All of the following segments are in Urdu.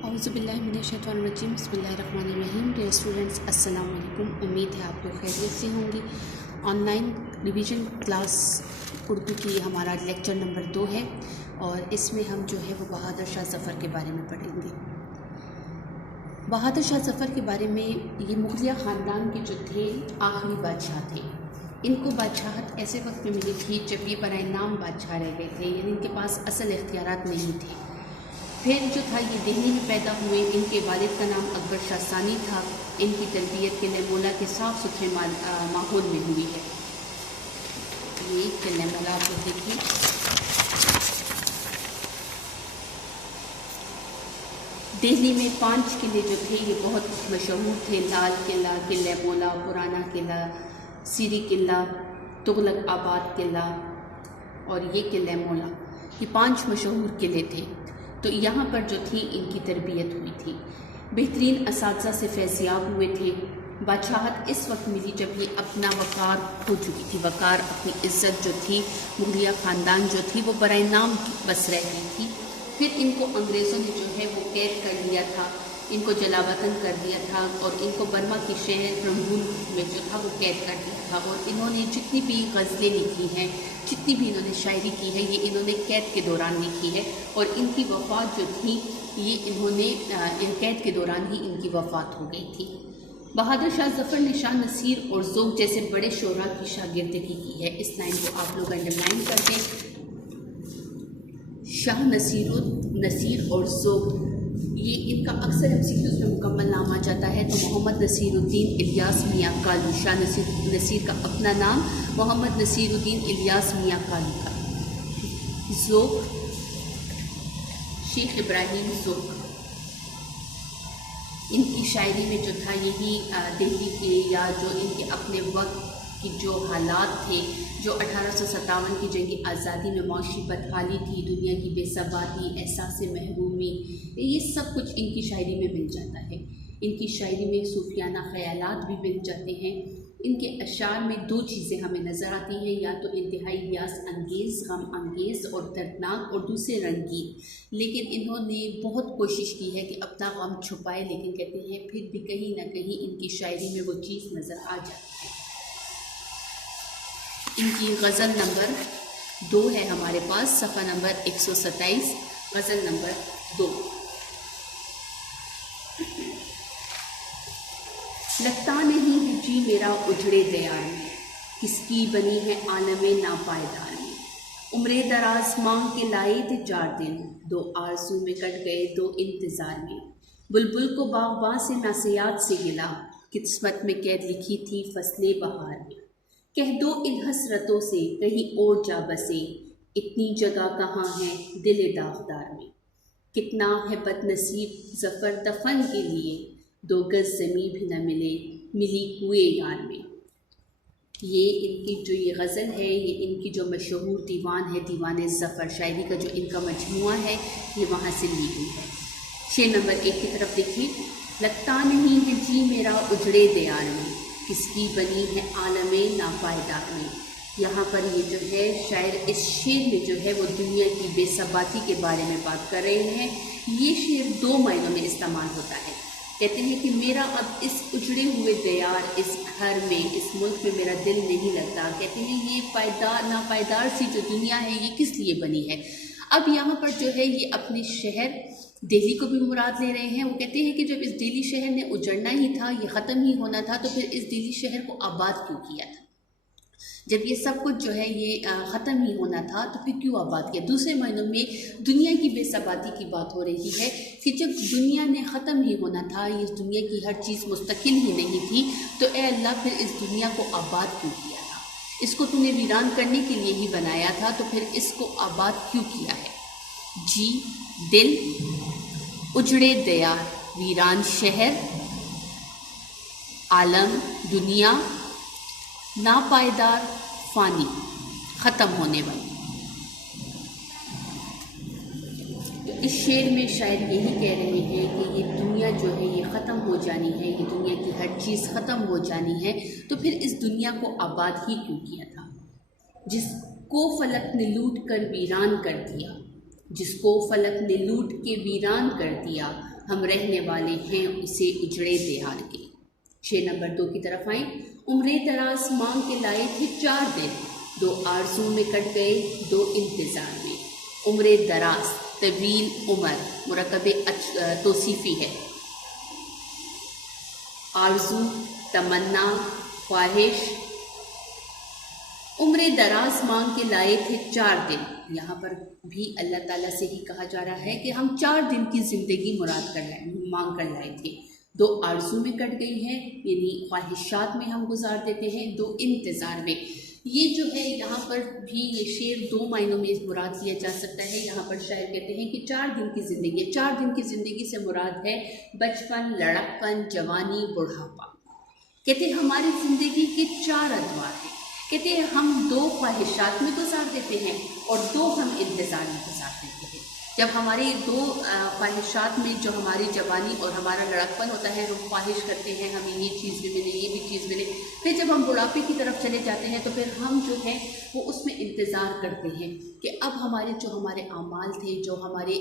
اعوذ باللہ من الشیطان الرجیم بسم اللہ الرحمن الرحیم. ڈیئر اسٹوڈنٹس السلام علیکم. امید ہے آپ لوگ خیریت سے ہوں گے. On line revision class Urdu کی ہمارا لیکچر نمبر 2 ہے اور اس میں ہم جو ہے وہ بہادر شاہ ظفر کے بارے میں پڑھیں گے. بہادر شاہ ظفر کے بارے میں یہ مغلیہ خاندان کے جو تھے آخری بادشاہ تھے. ان کو بادشاہت ایسے وقت میں ملی تھی جب یہ برائے نام بادشاہ رہ گئے تھے، یعنی ان کے پاس اصل اختیارات نہیں تھے. پھر جو تھا یہ دہلی میں پیدا ہوئے. ان کے والد کا نام اکبر شاہ ثانی تھا. ان کی تربیت قلعہ مولا کے صاف ستھرے ماحول میں ہوئی ہے. یہ قلعہ مولا آپ لوگ دیکھیے. دہلی میں 5 قلعے جو تھے یہ بہت مشہور تھے. لال قلعہ، قلعہ مولا، پرانا قلعہ، سیری قلعہ، تغلق آباد قلعہ اور یہ قلعہ مولا. یہ 5 مشہور قلعے تھے. تو یہاں پر جو تھی ان کی تربیت ہوئی تھی. بہترین اساتذہ سے فیضیاب ہوئے تھے. بادشاہت اس وقت ملی جب یہ اپنا وقار کھو چکی تھی. وقار، اپنی عزت جو تھی، مغلیہ خاندان جو تھی وہ برائے نام بس رہ گئی تھی. پھر ان کو انگریزوں نے جو ہے وہ قید کر لیا تھا، ان کو جلا وطن کر دیا تھا اور ان کو برما کے شہر رنگون میں جو تھا وہ قید کر دیا تھا. اور انہوں نے جتنی بھی غزلیں لکھی ہیں، جتنی بھی انہوں نے شاعری کی ہے، یہ انہوں نے قید کے دوران لکھی ہے. اور ان کی وفات جو تھی یہ انہوں نے قید کے دوران ہی ان کی وفات ہو گئی تھی. بہادر شاہ ظفر نے شاہ نصیر اور ذوق جیسے بڑے شعراء کی شاگردگی کی ہے. اس لائن کو آپ لوگ انڈرلائن کر دیں. شاہ نصیر اور ذوق، یہ ان کا اکثر MCQs میں مکمل نام آ جاتا ہے. تو محمد نصیر الدین الیاس میاں کالو. شاہ نصیر کا اپنا نام محمد نصیر الدین الیاس میاں کالو کا. ذوق شیخ ابراہیم ذوق. ان کی شاعری میں جو تھا یہی دہلی کے یا جو ان کے اپنے وقت کی جو حالات تھے، جو 1857 کی جنگی آزادی میں معاشی بدحالی تھی، دنیا کی بے ثباتی، احساس محرومی، یہ سب کچھ ان کی شاعری میں مل جاتا ہے. ان کی شاعری میں صوفیانہ خیالات بھی مل جاتے ہیں. ان کے اشعار میں 2 چیزیں ہمیں نظر آتی ہیں، یا تو انتہائی یاس انگیز، غم انگیز اور دردناک، اور دوسرے رنگین. لیکن انہوں نے بہت کوشش کی ہے کہ اپنا غم چھپائے، لیکن کہتے ہیں پھر بھی کہیں نہ کہیں ان کی شاعری میں وہ چیز نظر آ جاتی ہے. ان کی غزل نمبر 2 ہے ہمارے پاس، صفحہ نمبر 127. غزل نمبر 2. لگتا نہیں ہے جی میرا اجڑے دیار میں، کس کی بنی ہے عالم ناپائیدار میں. عمر دراز مانگ کے لائے تھے 4 دن، 2 آرزو میں کٹ گئے 2 انتظار میں. بلبل کو باغباں سے ناسیات سے گلا، قسمت میں قید لکھی تھی فصل بہار میں. کہہ دو ان حسرتوں سے کہیں اور جا بسے، اتنی جگہ کہاں ہے دل داغدار میں. کتنا ہے بد نصیب ظفر دفن کے لیے، 2 گز زمیں بھی نہ ملی کوئے یار میں. یہ ان کی جو یہ غزل ہے، یہ ان کی جو مشہور دیوان ہے، دیوان ظفر شاعری کا جو ان کا مجموعہ ہے، یہ وہاں سے لی ہوئی ہے. شعر نمبر 1 کی طرف دیکھیے. لگتا نہیں ہے جی میرا اجڑے دیار میں، کس کی بنی ہے عالم ناپائیدار میں. یہاں پر یہ جو ہے شاعر اس شعر میں جو ہے وہ دنیا کی بے ثباتی کے بارے میں بات کر رہے ہیں. یہ شعر 2 معنوں میں استعمال ہوتا ہے. کہتے ہیں کہ میرا اب اس اجڑے ہوئے دیار، اس گھر میں، اس ملک میں میرا دل نہیں لگتا. کہتے ہیں یہ ناپائیدار سی جو دنیا ہے یہ کس لیے بنی ہے. اب یہاں پر جو ہے یہ اپنے شہر دہلی کو بھی مراد لے رہے ہیں. وہ کہتے ہیں کہ جب اس دہلی شہر نے اجڑنا ہی تھا، یہ ختم ہی ہونا تھا، تو پھر اس دہلی شہر کو آباد کیوں کیا تھا؟ جب یہ سب کچھ جو ہے یہ ختم ہی ہونا تھا تو پھر کیوں آباد کیا؟ دوسرے معنوں میں دنیا کی بے ثباتی کی بات ہو رہی ہے کہ جب دنیا نے ختم ہی ہونا تھا، اس دنیا کی ہر چیز مستقل ہی نہیں تھی، تو اے اللہ پھر اس دنیا کو آباد کیوں کیا تھا؟ اس کو تو نے ویران کرنے کے لیے ہی بنایا تھا، تو پھر اس کو آباد کیوں کیا ہے؟ جی دل، اجڑے دیار، ویران شہر، عالم دنیا، ناپائیدار، فانی، ختم ہونے والی. تو اس شعر میں شاید یہی کہہ رہے ہیں کہ یہ دنیا جو ہے یہ ختم ہو جانی ہے، یہ دنیا کی ہر چیز ختم ہو جانی ہے، تو پھر اس دنیا کو آباد ہی کیوں کیا تھا؟ جس کو فلک نے لوٹ کر ویران کر دیا، جس کو فلک نے لوٹ کے ویران کر دیا، ہم رہنے والے ہیں اسے اجڑے دیار کے۔ 6 نمبر 2 کی طرف آئیں۔ عمریں دراز مانگ کے لائے تھے 4 دن، 2 آرزو میں کٹ گئے 2 انتظار میں۔ عمریں دراز، طویل عمر، مرکب توصیفی ہے۔ آرزو، تمنا، خواہش۔ عمریں دراز مانگ کے لائے تھے 4 دن، یہاں پر بھی اللہ تعالیٰ سے ہی کہا جا رہا ہے کہ ہم 4 دن کی زندگی مانگ کر لائے تھے، 2 آرزو میں کٹ گئی ہیں، یعنی خواہشات میں ہم گزار دیتے ہیں، 2 انتظار میں۔ یہ جو ہے یہاں پر بھی یہ شعر 2 معنوں میں مراد لیا جا سکتا ہے۔ یہاں پر شاعر کہتے ہیں کہ 4 دن کی زندگی ہے۔ 4 دن کی زندگی سے مراد ہے بچپن، لڑکپن، جوانی، بڑھاپا۔ کہتے ہیں ہماری زندگی کے 4 ادوار ہیں۔ کہتے ہیں ہم 2 خواہشات میں گزار دیتے ہیں اور 2 ہم انتظار میں گزار دیتے ہیں۔ جب ہماری 2 خواہشات میں جو ہماری جوانی اور ہمارا لڑکپن ہوتا ہے، ہم خواہش کرتے ہیں ہمیں یہ چیز بھی ملے، یہ بھی چیز ملے، پھر جب ہم بڑھاپے کی طرف چلے جاتے ہیں تو پھر ہم جو ہے وہ اس میں انتظار کرتے ہیں کہ اب ہمارے اعمال تھے، جو ہمارے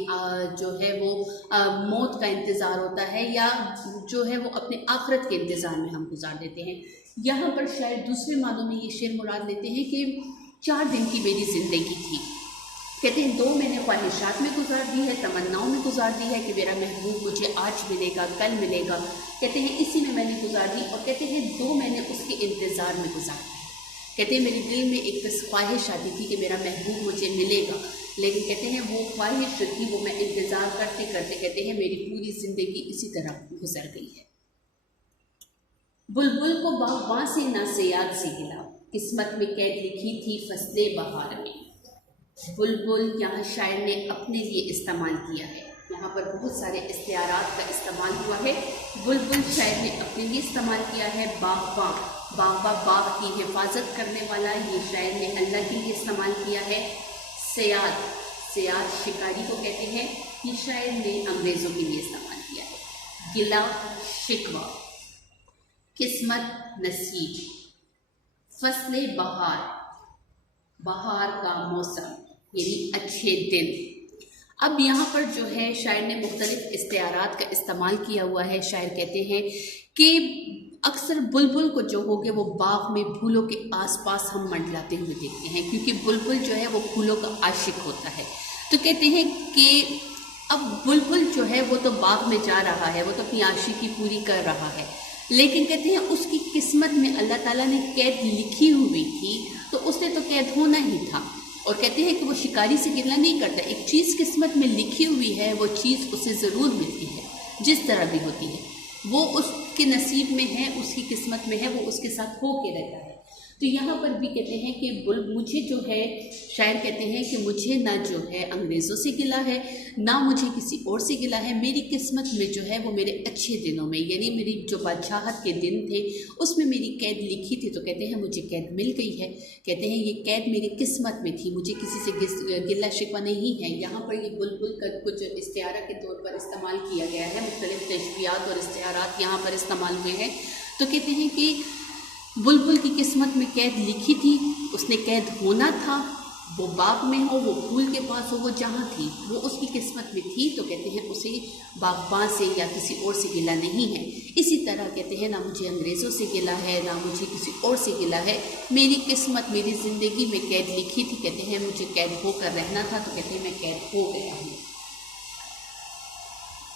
جو ہے وہ موت کا انتظار ہوتا ہے یا جو ہے وہ اپنے آخرت کے انتظار میں ہم گزار دیتے ہیں۔ یہاں پر شاید دوسرے معنوں میں یہ شعر مراد لیتے ہیں کہ 4 دن کی میری زندگی تھی۔ کہتے ہیں 2 میں نے خواہشات میں گزار دی ہے، تمناؤں میں گزار دی ہے کہ میرا محبوب مجھے آج ملے گا، کل ملے گا، کہتے ہیں اسی میں نے گزار دی، اور کہتے ہیں 2 میں نے اس کے انتظار میں گزار دی۔ کہتے ہیں میرے دل میں ایک خواہش آتی تھی کہ میرا محبوب مجھے ملے گا، لیکن کہتے ہیں وہ خواہش جو تھی وہ میں انتظار کرتے کرتے کہتے ہیں میری پوری زندگی اسی طرح گزر گئی ہے۔ بلبل کو باغباں سے نہ صیاد سے گلا، قسمت میں قید لکھی تھی فصل بہار میں۔ بلبل یہاں شاعر نے اپنے لیے استعمال کیا ہے، یہاں پر بہت سارے استعارات کا استعمال ہوا ہے۔ بلبل شاعر نے اپنے لیے استعمال کیا ہے، باغباں، باغباں باغ کی حفاظت کرنے والا، یہ شاعر نے اللہ کے لیے استعمال کیا ہے۔ صیاد، صیاد شکاری کو کہتے ہیں، یہ شاعر نے انگریزوں کے لیے استعمال کیا ہے۔ گلہ، شکوہ۔ قسمت، نصیب۔ فصل بہار، بہار کا موسم یعنی اچھے دن۔ اب یہاں پر جو ہے شاعر نے مختلف استعارات کا استعمال کیا ہوا ہے۔ شاعر کہتے ہیں کہ اکثر بلبل کو جو ہوگے وہ باغ میں پھولوں کے آس پاس ہم منڈلاتے ہوئے دیکھتے ہیں، کیونکہ بلبل جو ہے وہ پھولوں کا عاشق ہوتا ہے۔ تو کہتے ہیں کہ اب بلبل جو ہے وہ تو باغ میں جا رہا ہے، وہ تو اپنی عاشقی پوری کر رہا ہے، لیکن کہتے ہیں اس کی قسمت میں اللہ تعالیٰ نے قید لکھی ہوئی تھی، تو اس نے تو قید ہونا ہی تھا۔ اور کہتے ہیں کہ وہ شکاری سے گلہ نہیں کرتا، ایک چیز قسمت میں لکھی ہوئی ہے، وہ چیز اسے ضرور ملتی ہے، جس طرح بھی ہوتی ہے، وہ اس کے نصیب میں ہے، اس کی قسمت میں ہے، وہ اس کے ساتھ ہو کے رہتا ہے۔ تو یہاں پر بھی کہتے ہیں کہ مجھے جو ہے، شاعر کہتے ہیں کہ مجھے نہ جو ہے انگریزوں سے گلہ ہے، نہ مجھے کسی اور سے گلہ ہے، میری قسمت میں جو ہے وہ میرے اچھے دنوں میں، یعنی میری جو بادشاہت کے دن تھے اس میں میری قید لکھی تھی، تو کہتے ہیں مجھے قید مل گئی ہے۔ کہتے ہیں یہ قید میری قسمت میں تھی، مجھے کسی سے گلہ شکوہ نہیں ہے۔ یہاں پر یہ بلبل کا کچھ استعارہ کے طور پر استعمال کیا گیا ہے، مختلف تشبیہات اور استعارات یہاں پر استعمال ہوئے ہیں۔ تو کہتے ہیں کہ بلبل کی قسمت میں قید لکھی تھی، اس نے قید ہونا تھا، وہ باغ میں ہو، وہ پھول کے پاس ہو، وہ جہاں تھی وہ اس کی قسمت میں تھی، تو کہتے ہیں اسے باغباں سے یا کسی اور سے گلہ نہیں ہے۔ اسی طرح کہتے ہیں نہ مجھے انگریزوں سے گلہ ہے، نہ مجھے کسی اور سے گلہ ہے، میری قسمت میری زندگی میں قید لکھی تھی، کہتے ہیں مجھے قید ہو کر رہنا تھا، تو کہتے ہیں میں قید ہو گیا ہوں۔